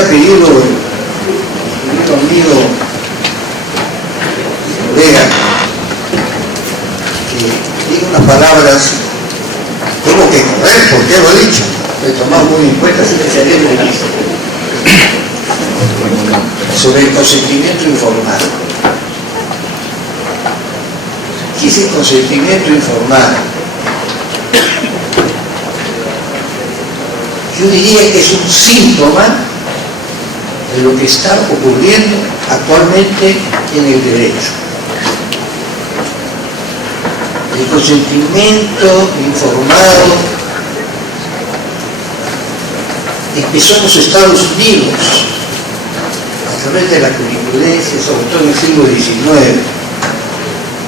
ha pedido el amigo colega que diga unas palabras, tengo que correr porque lo he dicho, he tomado muy en cuenta si que sería de listo. Sobre el consentimiento informado. ¿Qué es el consentimiento informado? Yo diría que es un síntoma de lo que está ocurriendo actualmente en el derecho. El consentimiento informado empezó en los Estados Unidos a través de la jurisprudencia, sobre todo en el siglo XIX,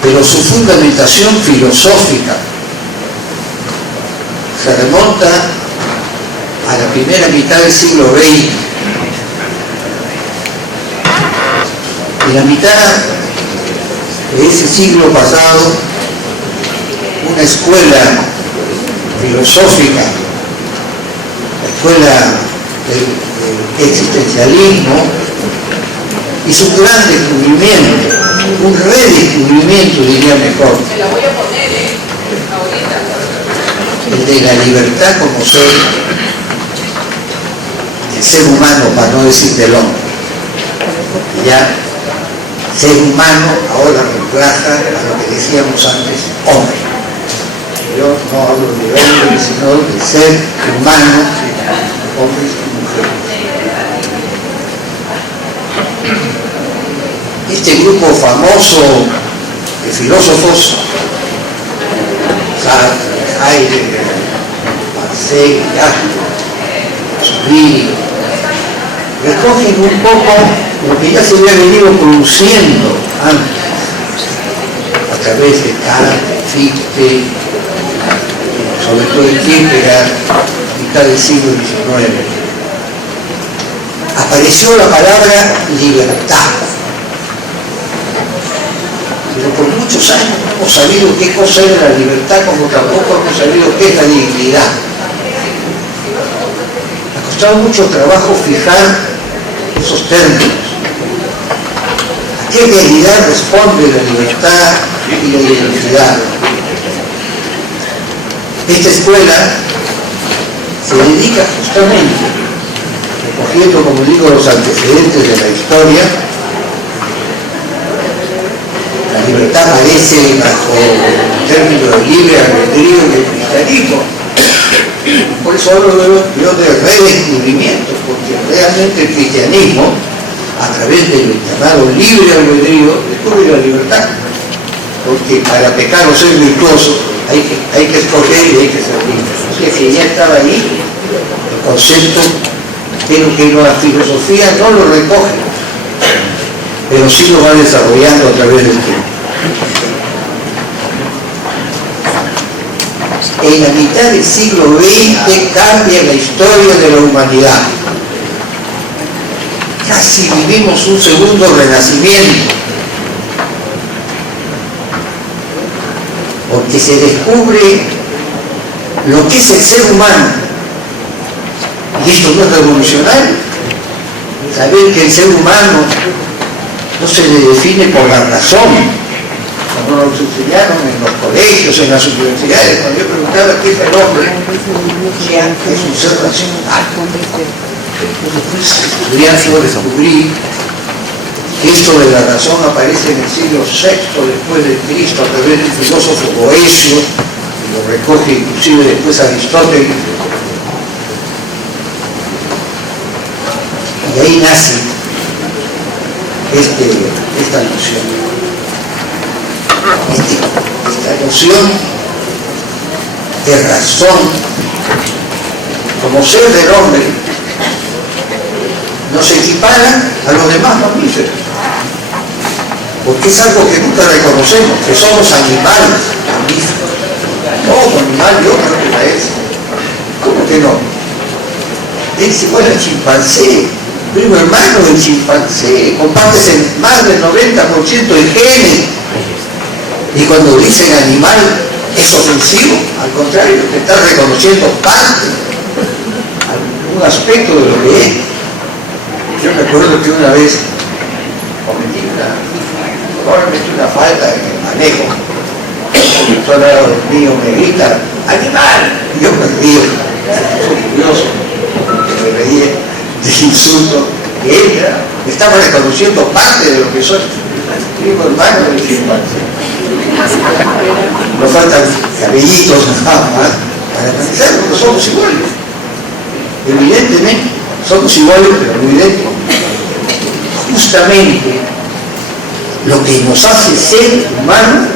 pero su fundamentación filosófica se remonta a la primera mitad del siglo XX. En la mitad de ese siglo pasado, una escuela filosófica, la escuela del existencialismo, hizo un gran descubrimiento, un redescubrimiento, diría mejor. Se la voy a poner, ahorita. El de la libertad como ser, el ser humano, para no decir del hombre. Ya, ser humano ahora reemplaza a lo que decíamos antes, hombre. Yo no hablo de hombre, sino de ser humano, hombres y mujeres. Este grupo famoso de filósofos, Sartre, Heidegger, Marseille, Subiri, recogen un poco lo que ya se había venido produciendo antes, a través de Kant, Fichte, sobre todo de Kierkegaard, a mitad del siglo XIX. Apareció la palabra libertad. Pero por muchos años no hemos sabido qué cosa es la libertad, como tampoco hemos sabido qué es la dignidad. Ha costado mucho trabajo fijar esos términos. ¿A qué realidad responde la libertad y la dignidad? Esta escuela se dedica justamente, recogiendo, como digo, los antecedentes de la historia. La libertad aparece bajo el término de libre albedrío en el cristianismo. Por eso hablo yo de redescubrimiento, porque realmente el cristianismo, a través del llamado libre albedrío, descubre la libertad. Porque para pecar o ser virtuoso hay que escoger y hay que ser libre. Así que ya estaba ahí el concepto, pero que la filosofía no lo recoge, pero sí lo va desarrollando a través del tiempo. En la mitad del siglo XX cambia la historia de la humanidad. Casi vivimos un segundo renacimiento, porque se descubre lo que es el ser humano. Y esto no es revolucionario. Saber que el ser humano no se le define por la razón, como nos enseñaron en los colegios, en las universidades. Cuando yo preguntaba qué es el hombre, decían que es un ser racional. Después, estudiando, descubrí que esto de la razón aparece en el siglo VI después de Cristo a través del filósofo Boecio, que lo recoge inclusive después Aristóteles. Y ahí nace esta noción. Esta noción de razón como ser del hombre nos equipara a los demás mamíferos, porque es algo que nunca reconocemos, que somos animales mamíferos. Todo animal, yo creo que la es. ¿Cómo que no? Es igual al chimpancé, primo hermano del chimpancé, compartes en más del 90% de genes. Y cuando dicen animal es ofensivo, al contrario, te estás reconociendo parte, algún aspecto de lo que es. una vez cometí probablemente una falta en el manejo. El doctor al lado mío me grita, ¡animal! Y yo me río, soy curioso, que me reía del insulto, que él estaba reconociendo parte de lo que soy. Digo, hermano del chimpancé. Nos faltan cabellitos nada más para analizar, porque somos iguales. Evidentemente, somos iguales, pero muy dentro. Justamente lo que nos hace ser humanos,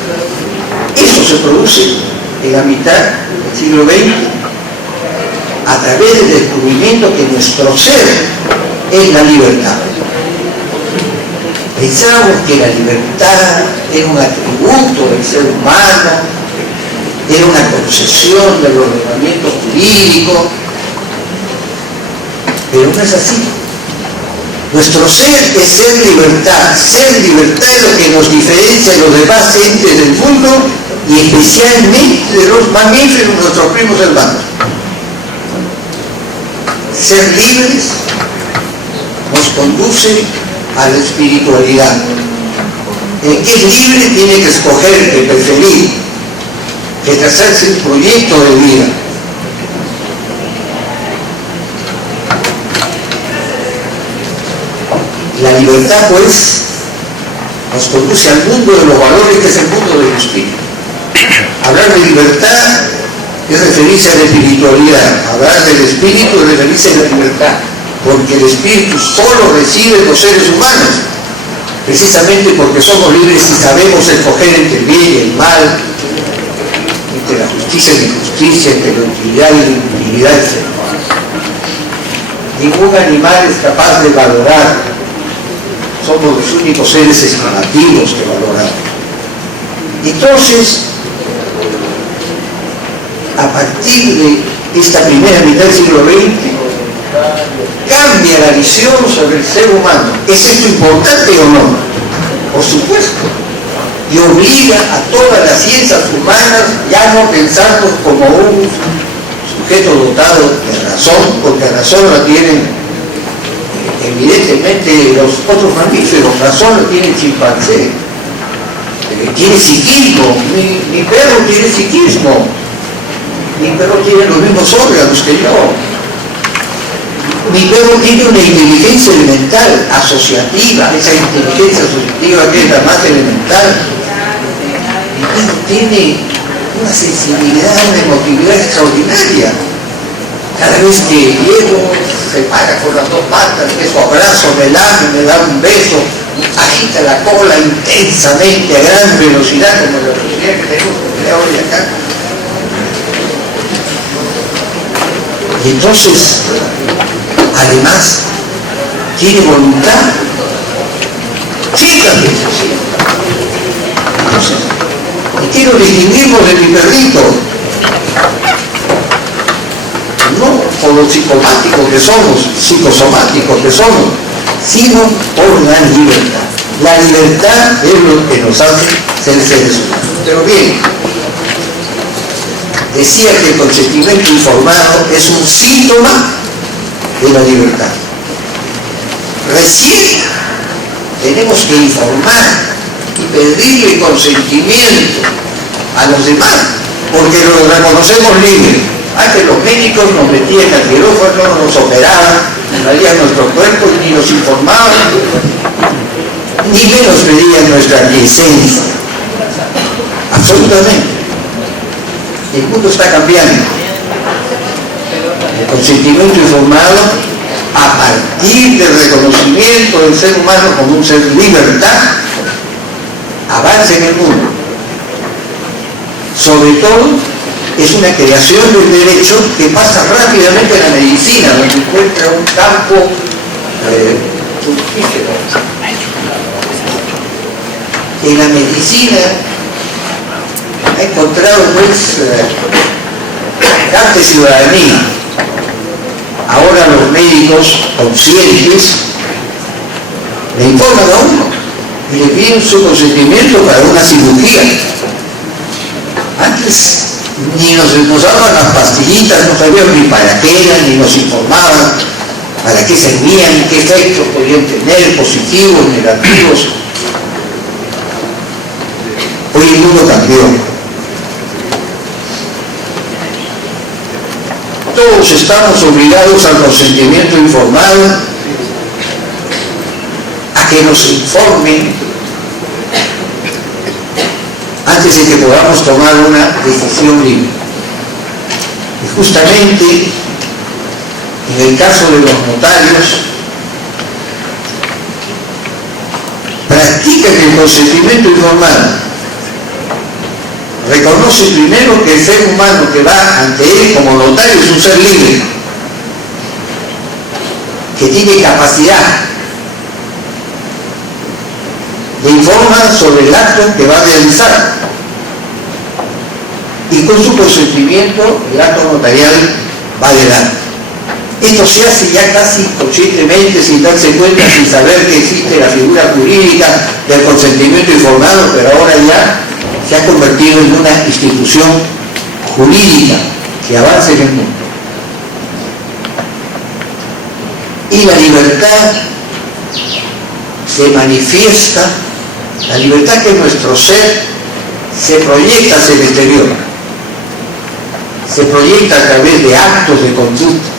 eso se produce en la mitad del siglo XX a través del descubrimiento que nuestro ser es la libertad. Pensábamos que la libertad era un atributo del ser humano, era una concesión del ordenamiento jurídico, pero no es así. Nuestro ser es ser libertad. Ser libertad es lo que nos diferencia de los demás entes del mundo y especialmente de los mamíferos, nuestros primos hermanos. Ser libres nos conduce a la espiritualidad. El que es libre tiene que escoger, que preferir, que trazarse un proyecto de vida. La libertad, pues, nos conduce al mundo de los valores, que es el mundo del espíritu. Hablar de libertad es referirse a la espiritualidad. Hablar del espíritu es referirse a la libertad, porque el espíritu solo reside en los seres humanos, precisamente porque somos libres y sabemos escoger entre el bien y el mal, entre la justicia y la injusticia, entre la utilidad y la inutilidad. Ningún animal es capaz de valorar. Somos los únicos seres estimativos que valoramos. Entonces, a partir de esta primera mitad del siglo XX, cambia la visión sobre el ser humano. ¿Es esto importante o no? Por supuesto. Y obliga a todas las ciencias humanas ya no pensarnos como un sujeto dotado de razón, porque razón la tienen evidentemente los otros mamíferos, razón la tiene el chimpancé, tiene psiquismo, mi perro tiene psiquismo, mi perro tiene los mismos órganos que yo, mi perro tiene una inteligencia elemental, asociativa, esa inteligencia asociativa que es la más elemental, mi perro tiene una sensibilidad, una emotividad extraordinaria. Cada vez que llego, se para con las dos patas, que su abrazo me lame, me da un beso, agita la cola intensamente a gran velocidad, como la velocidad que tengo hoy acá. Y entonces, además, tiene voluntad. Sí, también es así. Entonces, ¿y qué nos distinguimos de mi perrito? No por lo psicomáticos que somos, psicosomáticos que somos, sino por la libertad. La libertad es lo que nos hace ser seres humanos. Pero bien, decía que el consentimiento informado es un síntoma de la libertad. Recién tenemos que informar y pedirle consentimiento a los demás, porque lo reconocemos libre. Antes los médicos nos metían al quirófano, nos operaban, invadían nuestro cuerpo y ni nos informaban, ni menos pedían nuestra licencia. Absolutamente. El mundo está cambiando. El consentimiento informado, a partir del reconocimiento del ser humano como un ser libertad, avanza en el mundo. Sobre todo, es una creación del derecho que pasa rápidamente a la medicina, donde encuentra un campo fructífero. En la medicina ha encontrado pues bastante ciudadanía. Ahora los médicos conscientes le informan a uno y le piden su consentimiento para una cirugía. Antes ni nos daban las pastillitas, no sabíamos ni para qué eran, ni nos informaban. para qué servían, qué efectos podían tener, positivos, negativos. Hoy el mundo cambió. Todos estamos obligados al consentimiento informado, a que nos informen antes de que podamos tomar una decisión libre. Y justamente en el caso de los notarios, practican el consentimiento informado. Reconoce primero que el ser humano que va ante él como notario es un ser libre, que tiene capacidad, le informa sobre el acto que va a realizar y con su consentimiento el acto notarial va adelante. Esto se hace ya casi conscientemente, sin darse cuenta, sin saber que existe la figura jurídica del consentimiento informado, pero ahora ya se ha convertido en una institución jurídica que avanza en el mundo. Y la libertad se manifiesta, la libertad que nuestro ser se proyecta hacia el exterior, se proyecta a través de actos de conducta.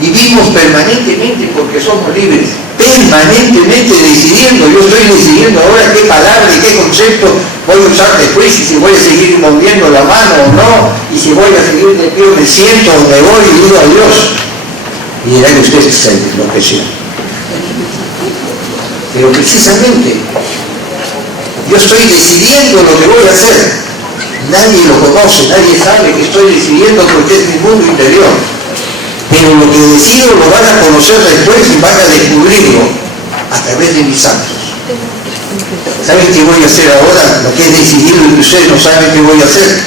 Vivimos permanentemente, porque somos libres, permanentemente decidiendo. Yo estoy decidiendo ahora qué palabra y qué concepto voy a usar después, y si voy a seguir moviendo la mano o no, y si voy a seguir de pie o me siento o me voy y digo adiós. Y dirán ustedes que lo que sea. Pero precisamente yo estoy decidiendo lo que voy a hacer. Nadie lo conoce, nadie sabe que estoy decidiendo, porque es mi mundo interior. Pero lo que decido lo van a conocer después y van a descubrirlo a través de mis actos. ¿Saben qué voy a hacer ahora? Lo que he decidido y que ustedes no saben qué voy a hacer.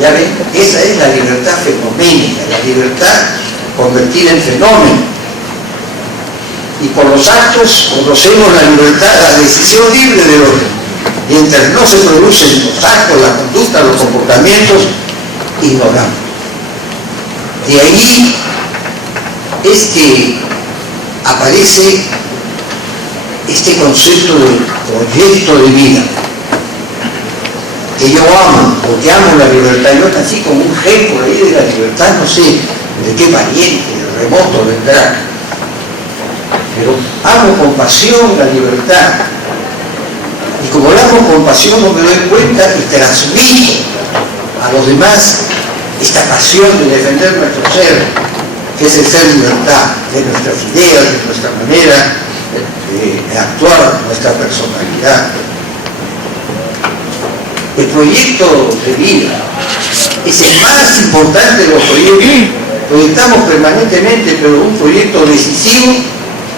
Ya ven, esa es la libertad fenoménica, la libertad convertida en fenómeno. Y por los actos conocemos la libertad, la decisión libre del orden. Mientras no se producen los actos, la conducta, los comportamientos, ignoramos. De ahí es que aparece este concepto de proyecto de vida, que yo amo, porque amo la libertad. Yo nací como un gen por ahí de la libertad, no sé de qué pariente remoto vendrá, pero amo con pasión la libertad. Y como la amo con pasión, no me doy cuenta y transmito a los demás esta pasión de defender nuestro ser, que es el ser libertad, de nuestras ideas, de nuestra manera de actuar, nuestra personalidad. El proyecto de vida es el más importante de los proyectos. Proyectamos permanentemente, pero un proyecto decisivo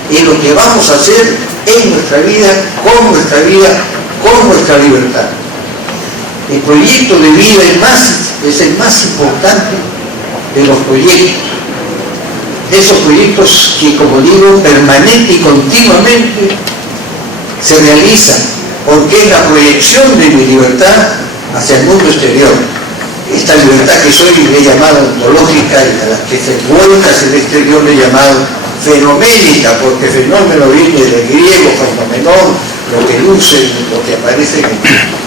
en lo que vamos a hacer en nuestra vida, con nuestra libertad. El proyecto de vida es el más importante de los proyectos, de esos proyectos que, como digo, permanente y continuamente se realizan, porque es la proyección de mi libertad hacia el mundo exterior. Esta libertad que soy le he llamado ontológica, y a la que se vuelca hacia el exterior le he llamado fenoménica, porque fenómeno viene del griego fenomenón, lo que luce, lo que aparece en el mundo.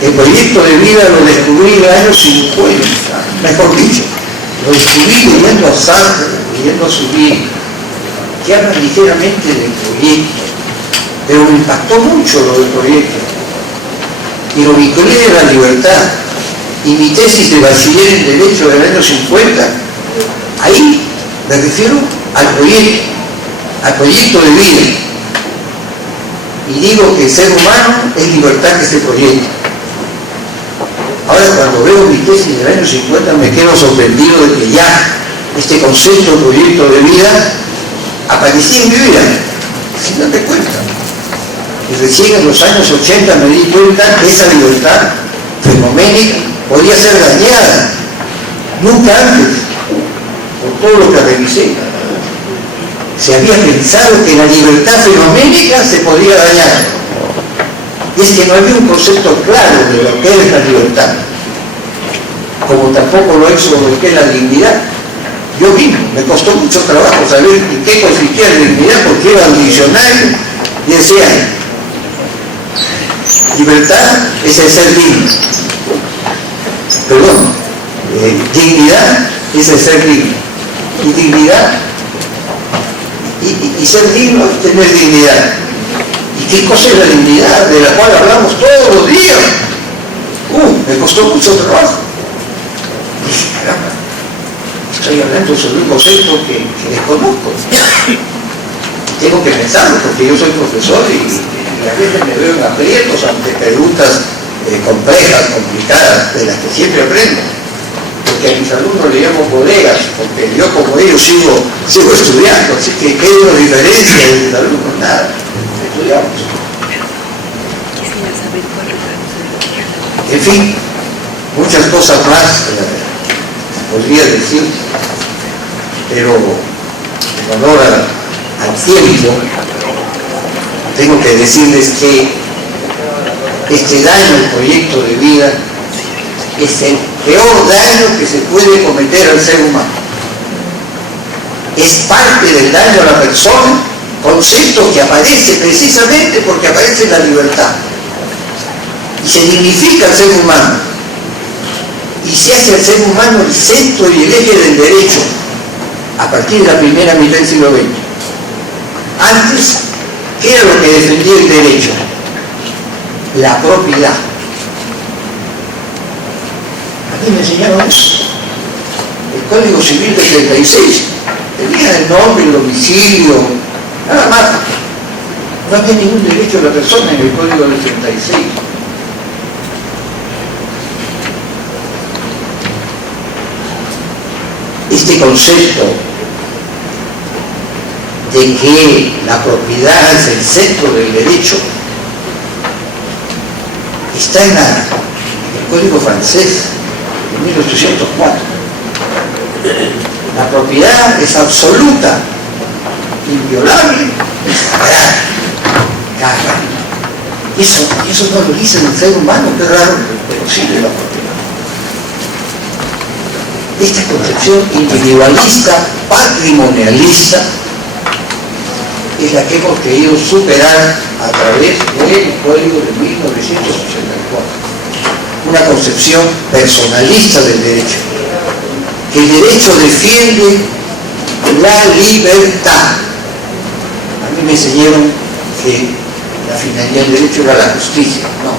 El proyecto de vida lo descubrí en los años 50, mejor dicho, lo descubrí leyendo a Sartre, leyendo su vida, que habla ligeramente del proyecto, pero me impactó mucho lo del proyecto, y lo vinculé de la libertad. Y mi tesis de bachiller en Derecho del año 50, ahí me refiero al proyecto de vida. Y digo que el ser humano es libertad que se proyecta. Ahora, cuando veo mi tesis del año 50, me quedo sorprendido de que ya este concepto de proyecto de vida aparecía en mi vida, sin darme cuenta. Y recién en los años 80 me di cuenta que esa libertad fenoménica podía ser dañada. Nunca antes, por todo lo que revisé, se había pensado que la libertad fenoménica se podía dañar. Y es que no había un concepto claro de lo que es la libertad, como tampoco lo es sobre lo que es la dignidad. Yo mismo, me costó mucho trabajo saber en qué consistía la dignidad, porque iba al diccionario y decía, libertad es el ser digno. Perdón, dignidad es el ser digno. Y dignidad, y ser digno es tener dignidad. ¿Y qué cosa es la dignidad de la cual hablamos todos los días? Me costó mucho trabajo. Dije, caramba, estoy hablando sobre un concepto que desconozco. Tengo que pensarlo porque yo soy profesor y a veces me veo en aprietos ante preguntas complejas, complicadas, de las que siempre aprendo. Porque a mis alumnos le llamo colegas, porque yo como ellos sigo estudiando, así que ¿qué es la diferencia de mis alumnos? Nada, estudiamos. En fin, muchas cosas más podría decir, pero en honor al tiempo, tengo que decirles que este daño al proyecto de vida es el peor daño que se puede cometer al ser humano. Es parte del daño a la persona, concepto que aparece precisamente porque aparece la libertad. Y se dignifica al ser humano. Y se hace al ser humano el centro y el eje del derecho a partir de la primera mitad del siglo XX. Antes, ¿qué era lo que defendía el derecho? La propiedad. A mí me enseñaron eso. El Código Civil del 36 tenía el nombre, el domicilio, nada más. No había ningún derecho de la persona en el Código del 36. Este concepto de que la propiedad es el centro del derecho está en el Código francés de 1804. La propiedad es absoluta, inviolable y sagrada. Caramba. Eso no lo dice el ser humano, qué raro, pero sí de la propiedad. Esta concepción individualista, patrimonialista, es la que hemos querido superar a través del Código de 1984. Una concepción personalista del derecho. Que el derecho defiende la libertad. A mí me enseñaron que la finalidad del derecho era la justicia. No.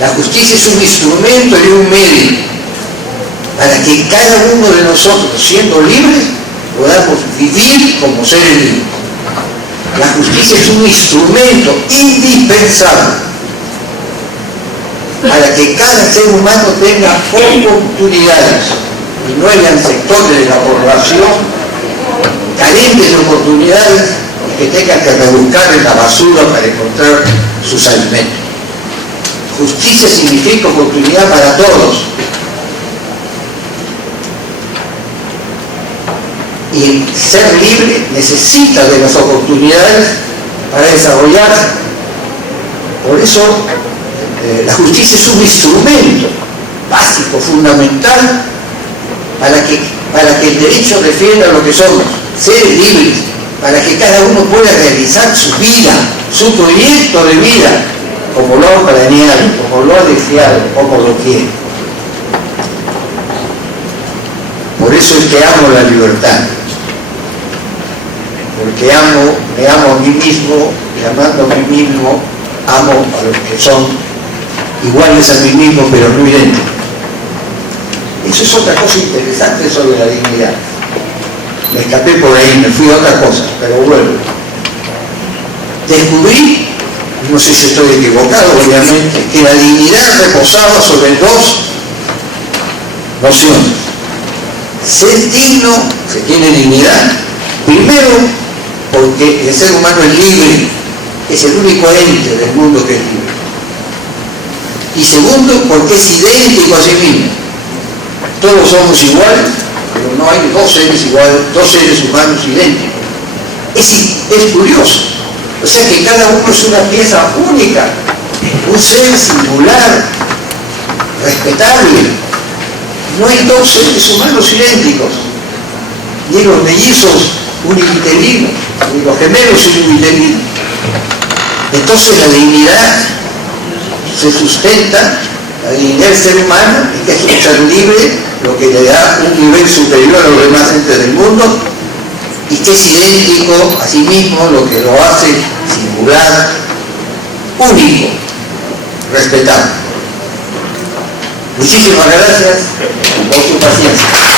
La justicia es un instrumento y un medio para que cada uno de nosotros, siendo libres, podamos vivir como seres libres. La justicia es un instrumento indispensable para que cada ser humano tenga oportunidades y no hayan sectores de la población carentes de oportunidades y que tengan que rebuscar en la basura para encontrar sus alimentos. Justicia significa oportunidad para todos. Y el ser libre necesita de las oportunidades para desarrollarse. Por eso la justicia es un instrumento básico, fundamental, para que el derecho defienda lo que somos, seres libres, para que cada uno pueda realizar su vida, su proyecto de vida, como lo ha planeado, como lo ha deseado, como lo quiere. Por eso es que amo la libertad. Porque me amo a mí mismo, y amando a mí mismo, amo a los que son iguales a mí mismo, pero no idénticos. Eso es otra cosa interesante sobre la dignidad. Me escapé por ahí, me fui a otra cosa, pero vuelvo. Descubrí, no sé si estoy equivocado, obviamente, que la dignidad reposaba sobre dos nociones. Ser digno, se tiene dignidad, primero, porque el ser humano es libre, es el único ente del mundo que es libre. Y segundo, porque es idéntico a sí mismo. Todos somos iguales, pero no hay dos seres iguales, dos seres humanos idénticos. Es curioso. O sea que cada uno es una pieza única un ser singular, respetable. No hay dos seres humanos idénticos, ni los mellizos univitelinos, ni los gemelos univitelinos. Entonces la dignidad se sustenta, la dignidad del ser humano, y que es un ser libre, lo que le da un nivel superior a los demás entes del mundo, y que es idéntico a sí mismo, lo que lo hace singular, único, respetable. Muchísimas gracias por su paciencia.